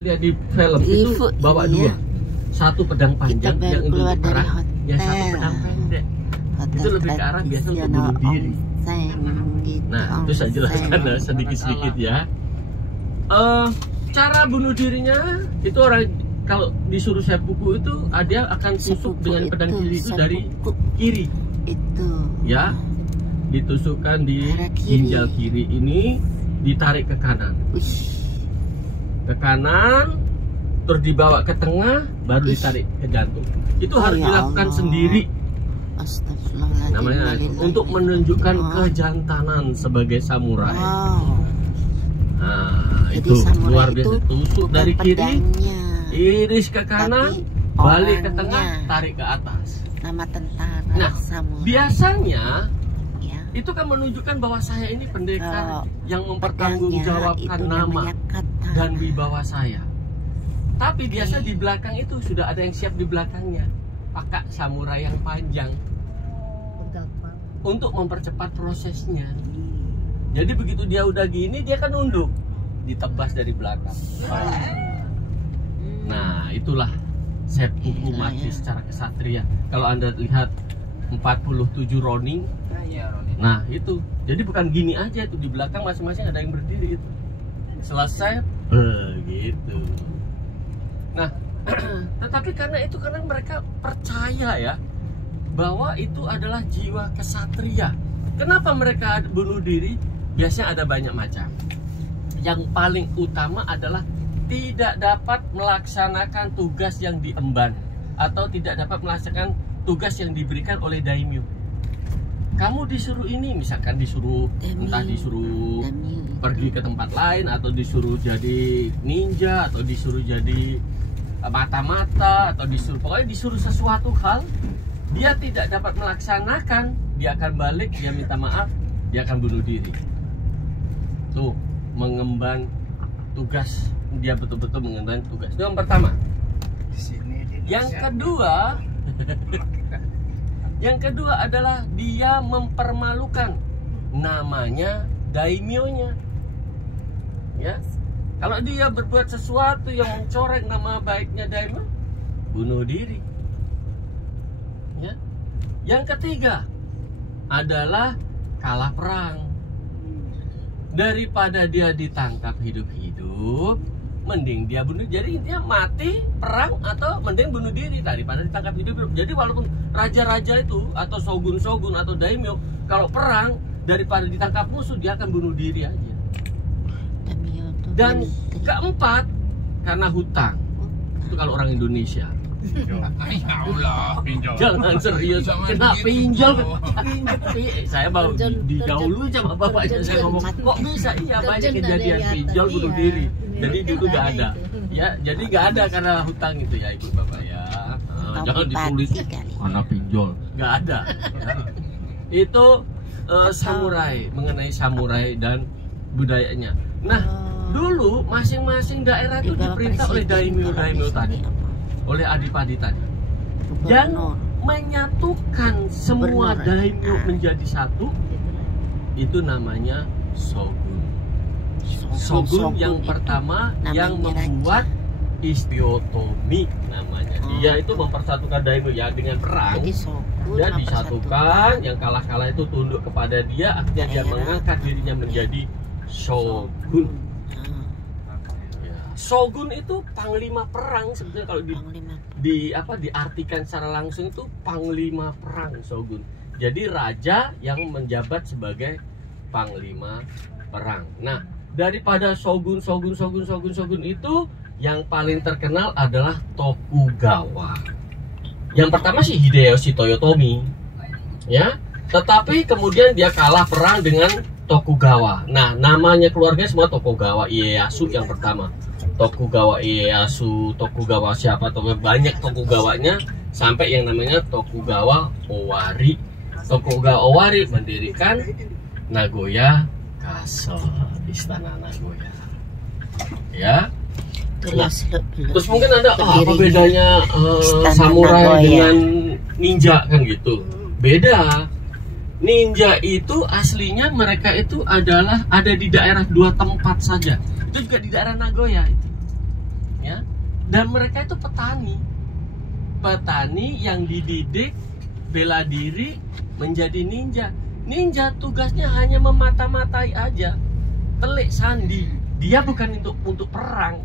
Dia di film itu bawa dua, satu pedang panjang yang itu lebih ke arah, yang satu pedang pendek. Itu lebih ke arah biasa untuk bunuh diri. Nah, itu saya jelaskan sedikit-sedikit ya. Cara bunuh dirinya itu orang kalau disuruh seppuku itu dia akan tusuk dengan pedang kiri itu dari kiri. Itu. Ya, ditusukkan di ginjal kiri ini, ditarik ke kanan. Ke kanan, terus dibawa ke tengah, baru ditarik ke jantung. Itu harus dilakukan sendiri. Namanya untuk menunjukkan kejantanan sebagai samurai. Nah, itu luar biasa. Tusuk dari kiri, iris ke kanan, balik ke tengah, tarik ke atas. Nama tentara. Nah, samurai. Biasanya itu kan menunjukkan bahwa saya ini pendekar yang mempertanggungjawabkan nama dan wibawa saya. Tapi biasa di belakang itu sudah ada yang siap di belakangnya, pakai samurai yang panjang untuk mempercepat prosesnya. Jadi begitu dia udah gini, dia kan nunduk, ditebas dari belakang. Nah, itulah seppuku mati secara kesatria. Kalau Anda lihat 47 Ronin. Nah, itu. Jadi bukan gini aja, itu di belakang masing-masing ada yang berdiri itu. Selesai gitu. Nah, tetapi karena mereka percaya ya bahwa itu adalah jiwa kesatria. Kenapa mereka bunuh diri? Biasanya ada banyak macam. Yang paling utama adalah tidak dapat melaksanakan tugas yang diemban atau tidak dapat melaksanakan tugas yang diberikan oleh daimyo. Kamu disuruh ini, misalkan disuruh entah disuruh pergi ke tempat lain, atau disuruh jadi ninja, atau disuruh jadi mata-mata, atau pokoknya disuruh sesuatu hal, dia tidak dapat melaksanakan, dia akan balik, dia minta maaf, dia akan bunuh diri. Tuh, mengemban tugas, dia betul-betul mengemban tugas. Itu yang pertama. Yang kedua, adalah dia mempermalukan namanya daimyo-nya. Ya. Kalau dia berbuat sesuatu yang mencoreng nama baiknya daimyo, bunuh diri. Ya. Yang ketiga adalah kalah perang. Daripada dia ditangkap hidup-hidup, mending dia bunuh. Jadi intinya mati perang atau mending bunuh diri daripada ditangkap hidup-hidup. Jadi walaupun raja-raja itu atau shogun-shogun atau daimyo, kalau perang daripada ditangkap musuh, dia akan bunuh diri aja. Dan keempat, karena hutang. Itu kalau orang Indonesia. Ya Allah, pinjol. Jangan serius. Kena pinjol. Saya mau didahului sama bapaknya, saya ngomong, kok bisa? Iya, banyak kejadian pinjol bunuh diri. Jadi dulu nggak ada. Ya, jadi nggak ada karena hutang itu ya, ibu bapak ya. Jangan ditulis karena pinjol. Nggak ada. Itu samurai, mengenai samurai dan budayanya. Nah, dulu masing-masing daerah itu diperintah oleh daimyo tadi, oleh adipati tadi, yang menyatukan semua daimyo menjadi satu. Itu namanya shogun. Shogun yang pertama yang membuat Ishiotomi namanya. Dia itu mempersatukan daimyo ya dengan perang. Dia disatukan, yang kalah-kalah itu tunduk kepada dia, akhirnya dia mengangkat dirinya menjadi shogun. Shogun itu panglima perang sebenarnya, kalau diartikan secara langsung itu panglima perang shogun. Jadi raja yang menjabat sebagai panglima perang. Nah, daripada shogun itu yang paling terkenal adalah Tokugawa. Yang pertama sih Hideyoshi Toyotomi, ya. Tetapi kemudian dia kalah perang dengan Tokugawa. Nah, namanya keluarga semua Tokugawa Ieyasu yang pertama. Tokugawa Ieyasu, Tokugawa siapa, banyak Tokugawanya, sampai yang namanya Tokugawa Owari. Tokugawa Owari mendirikan Nagoya Castle, istana Nagoya. Ya. Nah, terus mungkin ada apa bedanya samurai dengan ninja kan gitu? Beda. Ninja itu aslinya mereka itu adalah ada di daerah dua tempat saja. Itu juga di daerah Nagoya itu. Dan mereka itu petani yang dididik bela diri menjadi ninja. Ninja tugasnya hanya memata-matai aja, telik sandi. Dia bukan untuk perang.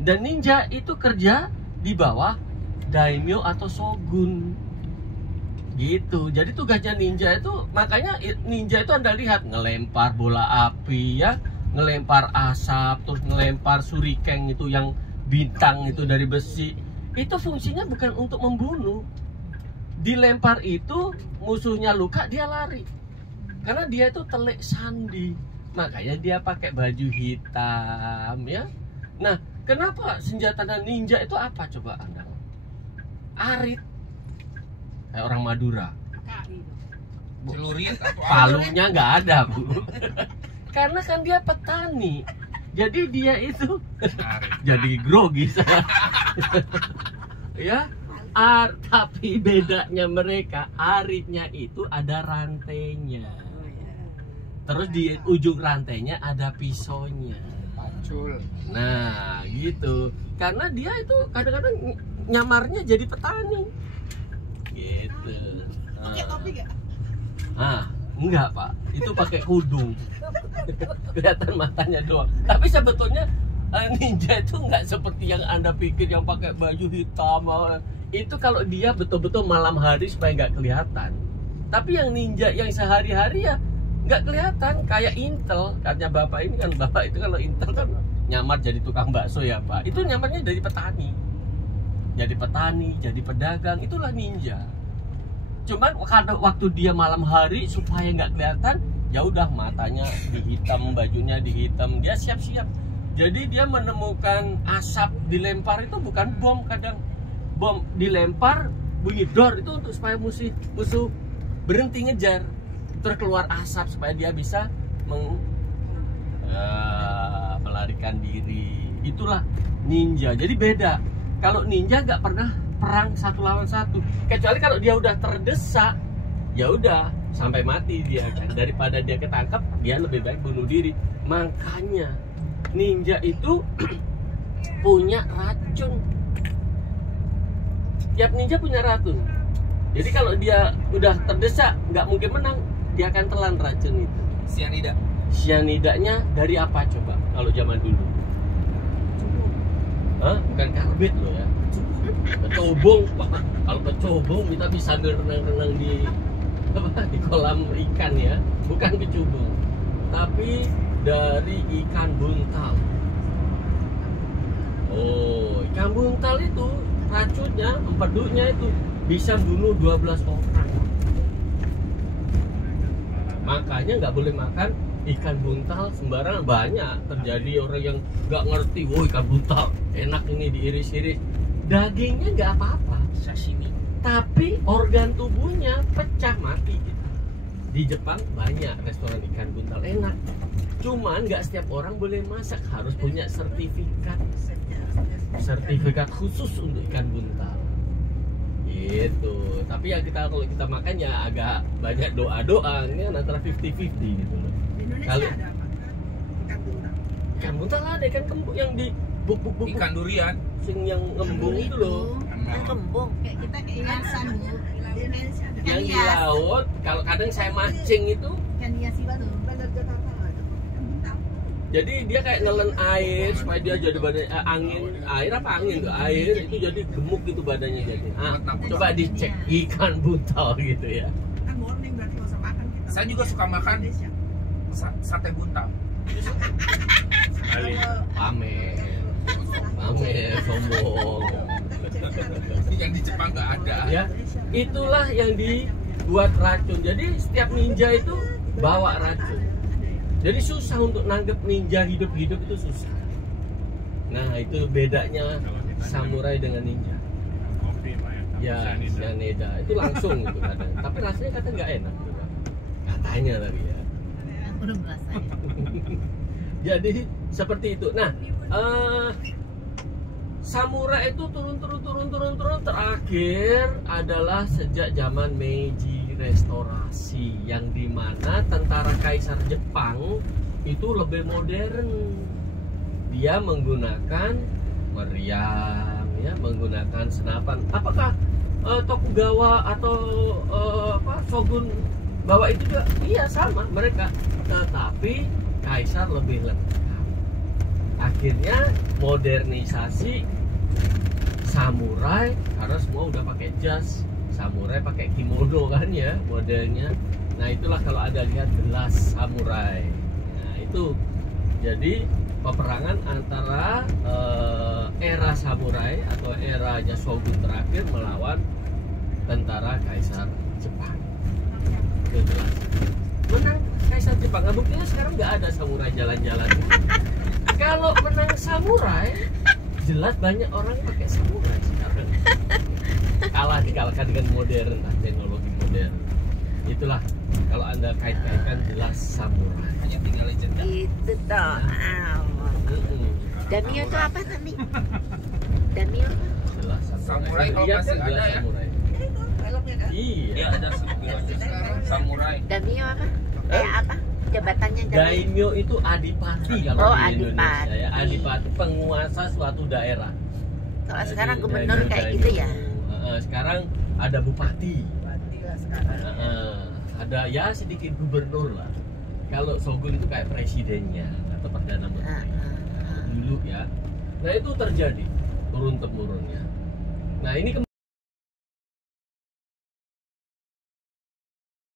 Dan ninja itu kerja di bawah daimyo atau shogun. Gitu. Jadi tugasnya ninja itu, makanya ninja itu Anda lihat ngelempar bola api ya, ngelempar asap, terus ngelempar shuriken itu yang bintang itu dari besi. Itu fungsinya bukan untuk membunuh. Dilempar itu musuhnya luka, dia lari. Karena dia itu telik sandi. Makanya dia pakai baju hitam ya. Nah, kenapa senjata ninja itu apa coba Anda? Arit. Kayak orang Madura. Celurit atau Palunya nggak ada, Bu. Karena kan dia petani. Jadi dia itu jadi grogi. Ya. Tapi bedanya mereka, aritnya itu ada rantainya. Terus di ujung rantainya ada pisaunya. Pacul. Nah, gitu. Karena dia itu kadang-kadang nyamarnya jadi petani. Gitu. Pakai topi gak? Enggak, Pak. Itu pakai kudung. Kelihatan matanya doang. Tapi sebetulnya ninja itu enggak seperti yang Anda pikir yang pakai baju hitam. Itu kalau dia betul-betul malam hari supaya nggak kelihatan. Tapi yang ninja yang sehari-hari ya nggak kelihatan, kayak Intel. Katanya Bapak ini kan, Bapak itu kalau Intel kan nyamar jadi tukang bakso ya Pak. Itu nyamarnya dari petani. Jadi petani, jadi pedagang, itulah ninja. Cuman kalau waktu dia malam hari supaya nggak kelihatan, ya udah matanya dihitam, bajunya dihitam, dia siap-siap. Jadi dia menemukan asap dilempar itu bukan bom, kadang bom dilempar bunyi dor itu untuk supaya musuh berhenti ngejar, terus keluar asap supaya dia bisa melarikan diri. Itulah ninja. Jadi beda. Kalau ninja nggak pernah perang satu lawan satu, kecuali kalau dia udah terdesak, ya udah sampai mati dia kan. Daripada dia ketangkap, dia lebih baik bunuh diri. Makanya ninja itu punya racun. Tiap ninja punya racun. Jadi kalau dia udah terdesak, nggak mungkin menang, dia akan telan racun itu. Sianida. Sianidanya dari apa coba? Kalau zaman dulu? Bukan karbit loh ya. Kecobong. Kalau kecobong kita bisa berenang-renang di kolam ikan ya. Bukan kecubung, tapi dari ikan buntal. Oh, ikan buntal itu racunnya, empedunya itu bisa bunuh 12 orang. Makanya nggak boleh makan ikan buntal sembarangan. Banyak terjadi orang yang nggak ngerti, wah ikan buntal enak ini diiris-iris. Dagingnya nggak apa-apa, Sashimi. tapi organ tubuhnya pecah mati gitu. Di Jepang banyak restoran ikan buntal enak. Cuman nggak setiap orang boleh masak, harus punya sertifikat khusus untuk ikan buntal. Gitu. Tapi ya kalau kita makan ya agak banyak doa-doa, ini antara 50-50 gitu loh. Indonesia ada apa? Ikan buntal. Ikan buntal ada, ikan kembung yang di bubuk-bubuk. Ikan durian. Sing yang ngembung itu loh. Ikan kembung. Kayak kita ikan sandu. Di Indonesia ada. Yang di laut, kalau kadang saya mancing itu, Ikan hias itu. Bandar Jakarta ada. Ikan buntal. jadi dia kayak nelen air supaya dia jadi badan air apa angin tuh air itu jadi gemuk gitu badannya jadi. Coba dicek ikan buntal gitu ya. Kan morning berarti nggak usah makan kita. Saya juga suka makan Indonesia. sate buntal. Pamer, sombong. Yang di Jepang nggak ada. Ya, itulah yang dibuat racun. Jadi setiap ninja itu bawa racun. Jadi susah untuk nanggep ninja hidup-hidup itu susah. Nah itu bedanya samurai dengan ninja. Kopi Pak ya. Ya, Sianida itu langsung gitu kadang. Tapi rasanya katanya nggak enak juga. Katanya tadi ya. Belum rasanya. Jadi seperti itu. Nah, samurai itu turun terakhir adalah sejak zaman Meiji Restorasi, yang dimana tentara Kaisar Jepang itu lebih modern. Dia menggunakan meriam, ya, menggunakan senapan. Apakah Tokugawa atau Shogun bawa itu juga? Iya, sama mereka. Tetapi kaisar lebih lengkap. Akhirnya modernisasi samurai karena semua udah pakai jas. Samurai pakai kimono kan ya modelnya. Nah itulah kalau ada lihat gelas samurai. Nah itu jadi peperangan antara era samurai atau eranya Shogun terakhir melawan tentara Kaisar Jepang. Itu jelas. Menang Kaisar Jepang. Nah, buktinya sekarang nggak ada samurai jalan-jalan. Kalau menang samurai, jelas banyak orang pakai samurai sekarang. Kalah dikalahkan dengan modern, teknologi modern. Itulah kalau Anda kait-kaitkan jelas samurai. Hanya tinggal legend. Itu toh. Daimyo itu apa tadi? Daimyo? Jelas Samurai kalau Lihat masih kan ada jelas ya. samurai. Filmnya kan? Iya. Iya ada sekarang samurai. Daimyo apa? Apa? Jabatannya Daimyo? Daimyo itu adipati kalau Oh, di adipati. Indonesia ya. Adipati penguasa suatu daerah. Kalau Jadi, sekarang gubernur daimyo, kayak daimyo. gitu ya? Sekarang ada bupati. Sekarang. Ada ya sedikit gubernur lah. Kalau Shogun itu kayak presidennya atau perdana menteri dulu ya. Nah itu terjadi turun temurunnya. Nah ini